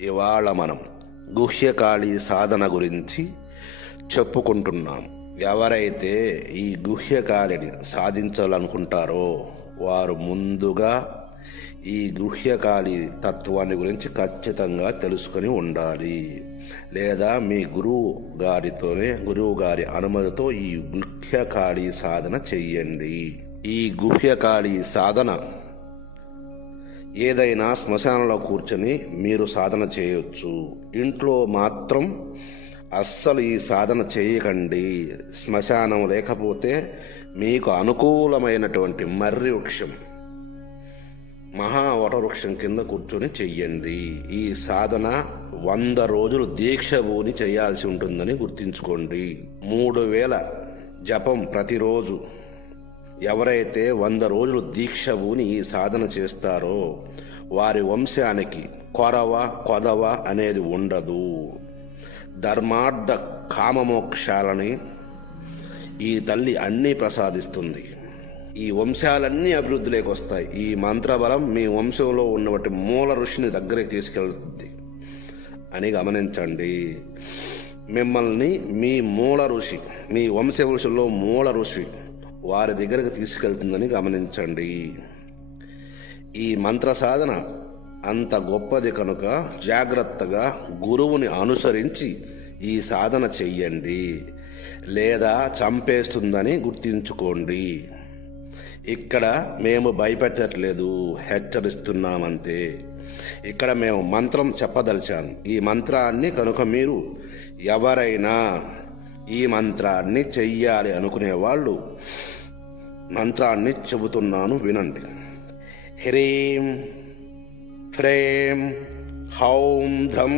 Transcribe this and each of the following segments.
ఇవాళ మనం గుహ్యకాళి సాధన గురించి చెప్పుకుంటున్నాం. ఎవరైతే ఈ గుహ్యకాళిని సాధించాలనుకుంటారో వారు ముందుగా ఈ గుహ్యకాళి తత్వాన్ని గురించి ఖచ్చితంగా తెలుసుకొని ఉండాలి. లేదా మీ గురువు గారితోనే గురువు గారి అనుమతితో ఈ గుహ్యకాళి సాధన చెయ్యండి. ఈ గుహ్యకాళి సాధన ఏదైనా శ్మశానంలో కూర్చొని మీరు సాధన చేయొచ్చు. ఇంట్లో మాత్రం అస్సలు ఈ సాధన చేయకండి. శ్మశానం లేకపోతే మీకు అనుకూలమైనటువంటి మర్రి వృక్షం మహావటవృక్షం కింద కూర్చొని చెయ్యండి. ఈ సాధన వంద రోజులు దీక్ష భూని చేయాల్సి ఉంటుందని గుర్తుంచుకోండి. మూడు వేల జపం ప్రతిరోజు. ఎవరైతే వంద రోజులు దీక్ష ఊని ఈ సాధన చేస్తారో వారి వంశానికి కొరవ కొదవ అనేది ఉండదు. ధర్మార్థ కామమోక్షాలని ఈ తల్లి అన్నీ ప్రసాదిస్తుంది. ఈ వంశాలన్నీ అభివృద్ధిలోకి వస్తాయి. ఈ మంత్రబలం మీ వంశంలో ఉన్నటువంటి మూల ఋషిని దగ్గరికి తీసుకెళ్తుంది. అని గమనించండి. మిమ్మల్ని మీ మూల ఋషి మీ వంశ ఋషుల్లో మూల ఋషి వారి దగ్గరకు తీసుకెళ్తుందని గమనించండి. ఈ మంత్ర సాధన అంత గొప్పది కనుక జాగ్రత్తగా గురువుని అనుసరించి ఈ సాధన చెయ్యండి. లేదా చంపేస్తుందని గుర్తుంచుకోండి. ఇక్కడ మేము భయపెట్టట్లేదు హెచ్చరిస్తున్నామంతే. ఇక్కడ మేము మంత్రం చెప్పదలిచాను ఈ మంత్రాన్ని కనుక మీరు ఎవరైనా ఈ మంత్రాన్ని చెయ్యాలి అనుకునే వాళ్ళు మంత్రాన్ని చెబుతున్నాను వినండి. హ్రీం హ్రేం హౌం ధ్రం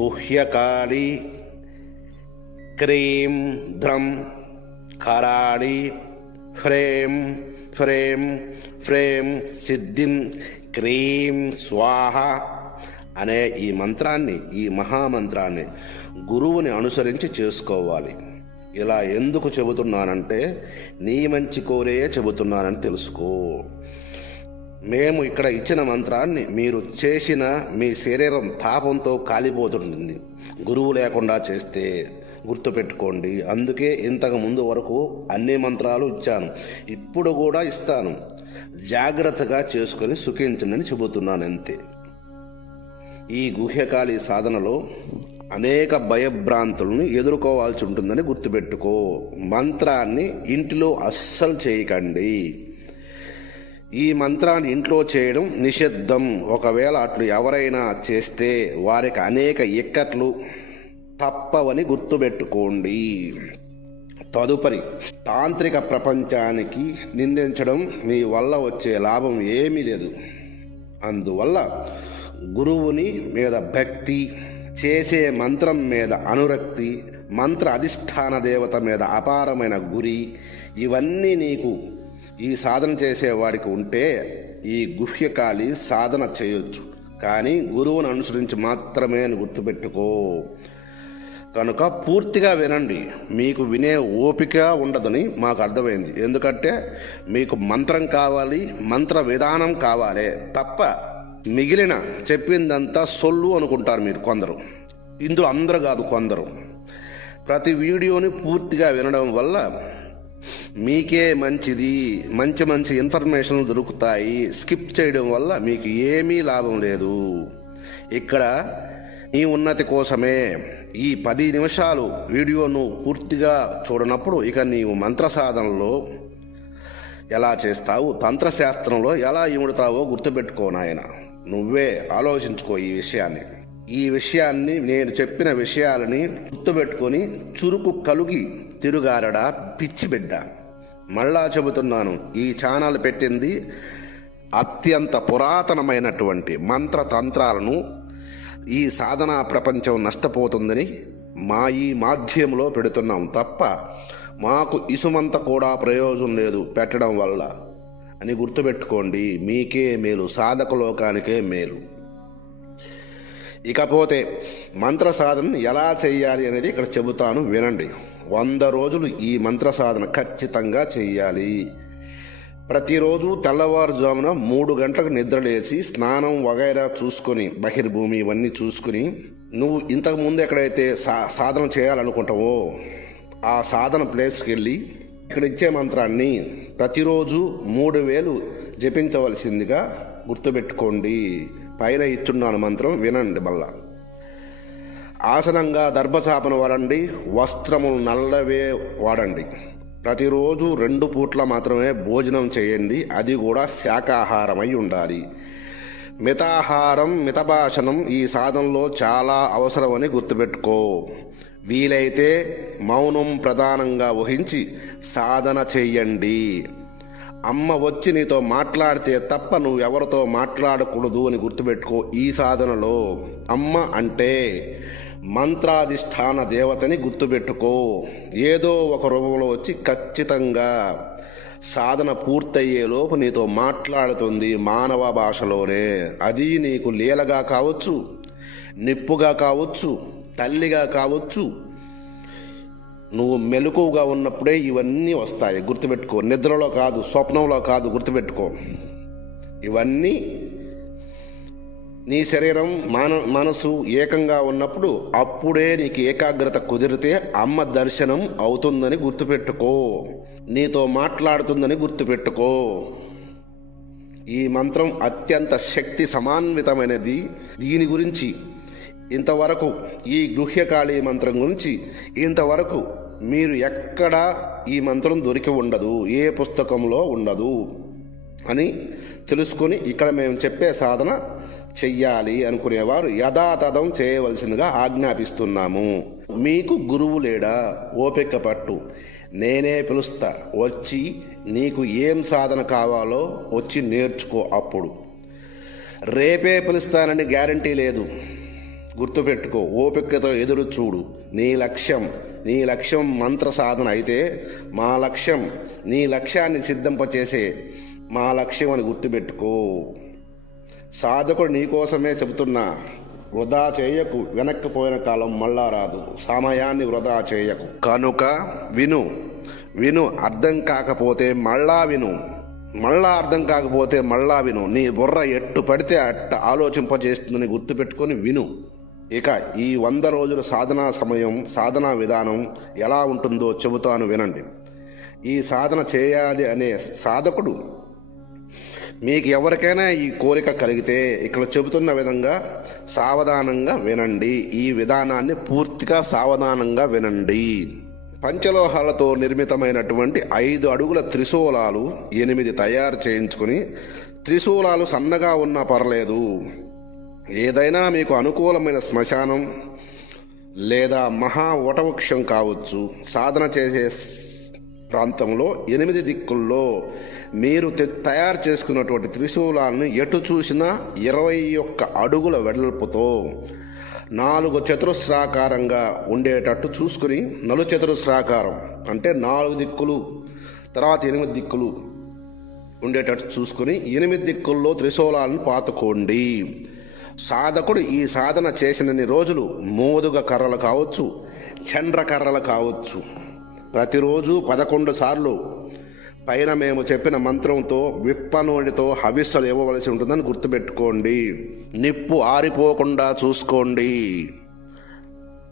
గుహ్యకాళి క్రీం ధ్రం కరాళి హ్రేం హ్రేం ఫ్రేం సిద్ధిం క్రీం స్వాహ అనే ఈ మంత్రాన్ని ఈ మహామంత్రాన్ని గురువుని అనుసరించి చేసుకోవాలి. ఇలా ఎందుకు చెబుతున్నానంటే నీ మంచి కోరే చెబుతున్నానని తెలుసుకో. మేము ఇక్కడ ఇచ్చిన మంత్రాన్ని మీరు చేసిన మీ శరీరం తాపంతో కాలిపోతుంది గురువు లేకుండా చేస్తే గుర్తుపెట్టుకోండి. అందుకే ఇంతకు ముందు వరకు అన్ని మంత్రాలు ఇచ్చాను. ఇప్పుడు కూడా ఇస్తాను. జాగ్రత్తగా చేసుకొని సుఖించండి చెబుతున్నాను అంతే. ఈ గుహ్యకాళి సాధనలో అనేక భయభ్రాంతులను ఎదుర్కోవాల్సి ఉంటుందని గుర్తుపెట్టుకో. మంత్రాన్ని ఇంటిలో అస్సలు చేయకండి. ఈ మంత్రాన్ని ఇంట్లో చేయడం నిషిద్ధం. ఒకవేళ అట్లు ఎవరైనా చేస్తే వారికి అనేక ఇక్కట్లు తప్పవని గుర్తుపెట్టుకోండి. తదుపరి తాంత్రిక ప్రపంచానికి నిందించడం మీ వల్ల వచ్చే లాభం ఏమీ లేదు. అందువల్ల గురువుని మీద భక్తి చేసే మంత్రం మీద అనురక్తి మంత్ర అధిష్టాన దేవత మీద అపారమైన గురి ఇవన్నీ నీకు ఈ సాధన చేసేవాడికి ఉంటే ఈ గుహ్యకాళి సాధన చేయొచ్చు. కానీ గురువును అనుసరించి మాత్రమే అని గుర్తుపెట్టుకో. కనుక పూర్తిగా వినండి. మీకు వినే ఓపిక ఉండదని మాకు అర్థమైంది. ఎందుకంటే మీకు మంత్రం కావాలి మంత్ర విధానం కావాలి తప్ప మిగిలిన చెప్పిందంతా సొల్లు అనుకుంటారు మీరు కొందరు. ఇందులో అందరూ కాదు కొందరు. ప్రతి వీడియోని పూర్తిగా వినడం వల్ల మీకే మంచిది మంచి మంచి ఇన్ఫర్మేషన్లు దొరుకుతాయి. స్కిప్ చేయడం వల్ల మీకు ఏమీ లాభం లేదు. ఇక్కడ నీ ఉన్నతి కోసమే ఈ పది నిమిషాలు వీడియోను పూర్తిగా చూడనప్పుడు ఇక నీవు మంత్ర సాధనలో ఎలా చేస్తావు తంత్రశాస్త్రంలో ఎలా ఇముడతావో గుర్తుపెట్టుకోనాయన నువ్వే ఆలోచించుకో ఈ విషయాన్ని. ఈ విషయాన్ని నేను చెప్పిన విషయాలని గుర్తుపెట్టుకొని చురుకు కలుగి తిరుగారడా పిచ్చి బిడ్డ. మళ్ళా చెబుతున్నాను ఈ ఛానల్ పెట్టింది అత్యంత పురాతనమైనటువంటి మంత్రతంత్రాలను ఈ సాధనా ప్రపంచం నష్టపోతుందని మా ఈ మాధ్యమంలో పెడుతున్నాం తప్ప మాకు ఇసుమంత కూడా ప్రయోజనం లేదు పెట్టడం వల్ల. అని గుర్తుపెట్టుకోండి మీకే మేలు సాధక లోకానికే మేలు. ఇకపోతే మంత్ర సాధన ఎలా చేయాలి అనేది ఇక్కడ చెబుతాను వినండి. వంద రోజులు ఈ మంత్ర సాధన ఖచ్చితంగా చేయాలి. ప్రతిరోజు తెల్లవారుజామున మూడు గంటలకు నిద్రలేసి స్నానం వగైరా చూసుకొని బహిర్భూమి ఇవన్నీ చూసుకుని నువ్వు ఇంతకు ముందు ఎక్కడైతే సా సాధన చేయాలనుకుంటావో ఆ సాధన ప్లేస్కి వెళ్ళి ఇక్కడ ఇచ్చే మంత్రాన్ని ప్రతిరోజు మూడు వేలు జపించవలసిందిగా గుర్తుపెట్టుకోండి. పైన ఇచ్చున్నాను మంత్రం వినండి మళ్ళా. ఆసనంగా దర్భచాపన వాడండి వస్త్రము నల్లవే వాడండి. ప్రతిరోజు రెండు పూట్ల మాత్రమే భోజనం చేయండి అది కూడా శాకాహారమై ఉండాలి. మితాహారం మితభాషణం ఈ సాధనలో చాలా అవసరమని గుర్తుపెట్టుకో. వీలైతే మౌనం ప్రధానంగా వహించి సాధన చేయండి. అమ్మ వచ్చి నీతో మాట్లాడితే తప్ప నువ్వు ఎవరితో మాట్లాడకూడదు అని గుర్తుపెట్టుకో ఈ సాధనలో. అమ్మ అంటే మంత్రాధిష్టాన దేవతని గుర్తుపెట్టుకో. ఏదో ఒక రూపంలో వచ్చి ఖచ్చితంగా సాధన పూర్తయ్యేలోపు నీతో మాట్లాడుతుంది మానవ భాషలోనే. అది నీకు లీలగా కావచ్చు నిప్పుగా కావచ్చు తల్లిగా కావచ్చు నువ్వు మెలకువగా ఉన్నప్పుడే ఇవన్నీ వస్తాయి. గుర్తుపెట్టుకో. నిద్రలో కాదు స్వప్నంలో కాదు గుర్తుపెట్టుకో. ఇవన్నీ నీ శరీరం మాన మనసు ఏకంగా ఉన్నప్పుడు అప్పుడే నీకు ఏకాగ్రత కుదిరితే అమ్మ దర్శనం అవుతుందని గుర్తుపెట్టుకో. నీతో మాట్లాడుతుందని గుర్తుపెట్టుకో. ఈ మంత్రం అత్యంత శక్తి సమాన్వితమైనది. దీని గురించి ఇంతవరకు ఈ గృహ్యకాళీ మంత్రం గురించి ఇంతవరకు మీరు ఎక్కడ ఈ మంత్రం దొరికి ఉండదు ఏ పుస్తకంలో ఉండదు అని తెలుసుకొని ఇక్కడ మేము చెప్పే సాధన చెయ్యాలి అనుకునేవారు. యథాతథం చేయవలసిందిగా ఆజ్ఞాపిస్తున్నాము. మీకు గురువు లేడా? ఓపిక పట్టు. నేనే పిలుస్తా. వచ్చి నీకు ఏం సాధన కావాలో వచ్చి నేర్చుకో అప్పుడు. రేపే పిలుస్తానని గ్యారంటీ లేదు. గుర్తుపెట్టుకో. ఓపికతో ఎదురు చూడు. నీ లక్ష్యం నీ లక్ష్యం మంత్ర సాధన అయితే మా లక్ష్యం నీ లక్ష్యాన్ని సిద్ధింపచేసే మా లక్ష్యం అని గుర్తుపెట్టుకో. సాధకుడు నీకోసమే చెబుతున్నా వృధా చేయకు వెనక్కిపోయిన కాలం మళ్ళా రాదు. సమయాన్ని వృధా చేయకు. కనుక విను విను అర్థం కాకపోతే మళ్ళా విను. మళ్ళా అర్థం కాకపోతే మళ్ళా విను. నీ బుర్ర ఎట్టు పడితే అట్ట ఆలోచింపజేస్తుందని గుర్తుపెట్టుకొని విను. ఇక ఈ వంద రోజుల సాధనా సమయం సాధనా విధానం ఎలా ఉంటుందో చెబుతాను వినండి. ఈ సాధన చేయాలి అనే సాధకుడు మీకు ఎవరికైనా ఈ కోరిక కలిగితే ఇక్కడ చెబుతున్న విధంగా సావధానంగా వినండి. ఈ విధానాన్ని పూర్తిగా సావధానంగా వినండి. పంచలోహాలతో నిర్మితమైనటువంటి ఐదు అడుగుల త్రిశూలాలు ఎనిమిది తయారు చేయించుకుని త్రిశూలాలు సన్నగా ఉన్నా పర్లేదు. ఏదైనా మీకు అనుకూలమైన శ్మశానం లేదా మహా వటవృక్షం కావచ్చు సాధన చేసే ప్రాంతంలో ఎనిమిది దిక్కుల్లో మీరు తయారు చేసుకున్నటువంటి త్రిశూలాలను ఎటు చూసినా ఇరవై ఒక్క అడుగుల వెడల్పుతో నాలుగు చతురస్రాకారంగా ఉండేటట్టు చూసుకుని నలు చతురస్రాకారం అంటే నాలుగు దిక్కులు తర్వాత ఎనిమిది దిక్కులు ఉండేటట్టు చూసుకుని ఎనిమిది దిక్కుల్లో త్రిశూలాలను పాతుకోండి. సాధకుడు ఈ సాధన చేసినన్ని రోజులు మోదుగ కర్రలు కావచ్చు చండ్ర కర్రలు కావచ్చు. ప్రతిరోజు పదకొండు సార్లు పైన మేము చెప్పిన మంత్రంతో విప్పనోడితో హవిస్సులు ఇవ్వవలసి ఉంటుందని గుర్తుపెట్టుకోండి. నిప్పు ఆరిపోకుండా చూసుకోండి.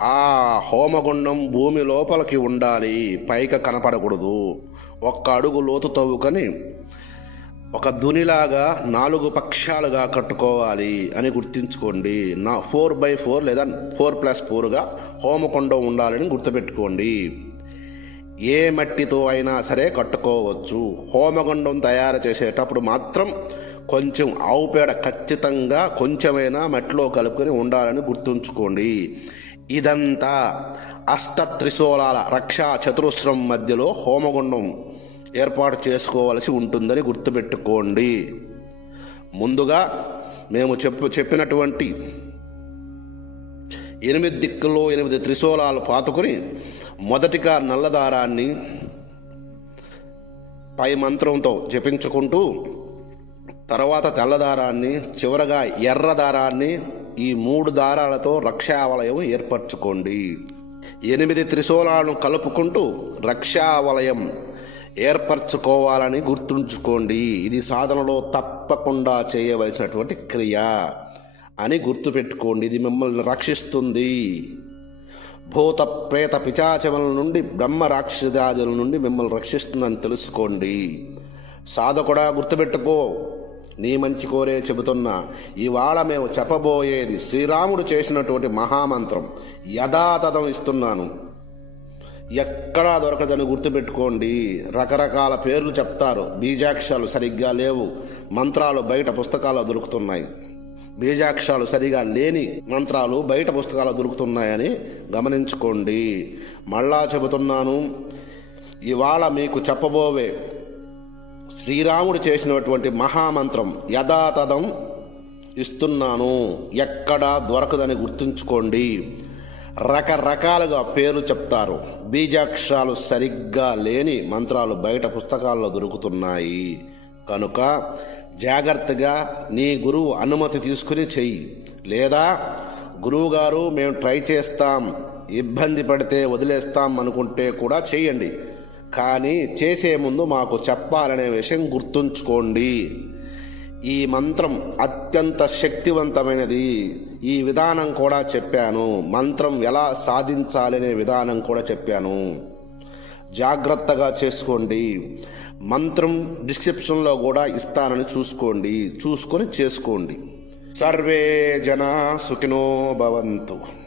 ఆ హోమగుండం భూమి లోపలికి ఉండాలి పైక కనపడకూడదు. ఒక్క అడుగు లోతు తవ్వుకొని ఒక దునిలాగా నాలుగు పక్షాలుగా కట్టుకోవాలి అని గుర్తుంచుకోండి. నా ఫోర్ బై ఫోర్ లేదా ఫోర్ ప్లస్ ఫోర్గా హోమకొండం ఉండాలని గుర్తుపెట్టుకోండి. ఏ మట్టితో అయినా సరే కట్టుకోవచ్చు. హోమగుండం తయారు చేసేటప్పుడు మాత్రం కొంచెం ఆవు పేడ ఖచ్చితంగా కొంచెమైనా మట్టిలో కలుపుకొని ఉండాలని గుర్తుంచుకోండి. ఇదంతా అష్ట త్రిశూలాల రక్షా చతురస్రం మధ్యలో హోమగుండం ఏర్పాటు చేసుకోవలసి ఉంటుందని గుర్తుపెట్టుకోండి. ముందుగా మేము చెప్పు చెప్పినటువంటి ఎనిమిది దిక్కుల్లో ఎనిమిది త్రిశూలాలు పాతుకుని మొదటిగా నల్లదారాన్ని పై మంత్రంతో జపించుకుంటూ తర్వాత తెల్లదారాన్ని చివరగా ఎర్ర దారాన్ని ఈ మూడు దారాలతో రక్షావలయం ఏర్పరచుకోండి. ఎనిమిది త్రిశూలాలను కలుపుకుంటూ రక్షావలయం ఏర్పరచుకోవాలని గుర్తుంచుకోండి. ఇది సాధనలో తప్పకుండా చేయవలసినటువంటి క్రియ అని గుర్తుపెట్టుకోండి. ఇది మిమ్మల్ని రక్షిస్తుంది. భూత ప్రేత పిచాచముల నుండి బ్రహ్మ రాక్షసాదుల నుండి మిమ్మల్ని రక్షిస్తుందని తెలుసుకోండి. సాధకుడా గుర్తుపెట్టుకో. నీ మంచి కోరే చెబుతున్నా ఇవాళ మేము చెప్పబోయేది శ్రీరాముడు చేసినటువంటి మహామంత్రం. యథాతథం ఇస్తున్నాను. ఎక్కడా దొరకదని గుర్తుపెట్టుకోండి. రకరకాల పేర్లు చెప్తారు. బీజాక్షరాలు సరిగ్గా లేవు. మంత్రాలు బయట పుస్తకాలు దొరుకుతున్నాయి. బీజాక్షరాలు సరిగా లేని మంత్రాలు బయట పుస్తకాలు దొరుకుతున్నాయని గమనించుకోండి. మళ్ళా చెబుతున్నాను ఇవాళ మీకు చెప్పబోవే శ్రీరాముడు చేసినటువంటి మహామంత్రం యథాతథం ఇస్తున్నాను. ఎక్కడా దొరకదని గుర్తుంచుకోండి. రకరకాలుగా పేరు చెప్తారు. బీజాక్షరాలు సరిగ్గా లేని మంత్రాలు బయట పుస్తకాల్లో దొరుకుతున్నాయి. కనుక జాగ్రత్తగా నీ గురువు అనుమతి తీసుకుని చెయ్యి. లేదా గురువుగారు మేము ట్రై చేస్తాం ఇబ్బంది పడితే వదిలేస్తాం అనుకుంటే కూడా చేయండి కానీ చేసే ముందు మాకు చెప్పాలనే విషయం గుర్తుంచుకోండి. ఈ మంత్రం అత్యంత శక్తివంతమైనది. ఈ విధానం కూడా చెప్పాను. మంత్రం ఎలా సాధించాలనే విధానం కూడా చెప్పాను. జాగ్రత్తగా చేసుకోండి. మంత్రం డిస్క్రిప్షన్లో కూడా ఇస్తానని చూసుకోండి. చూసుకొని చేసుకోండి. సర్వే జన సుఖినో భవంతు.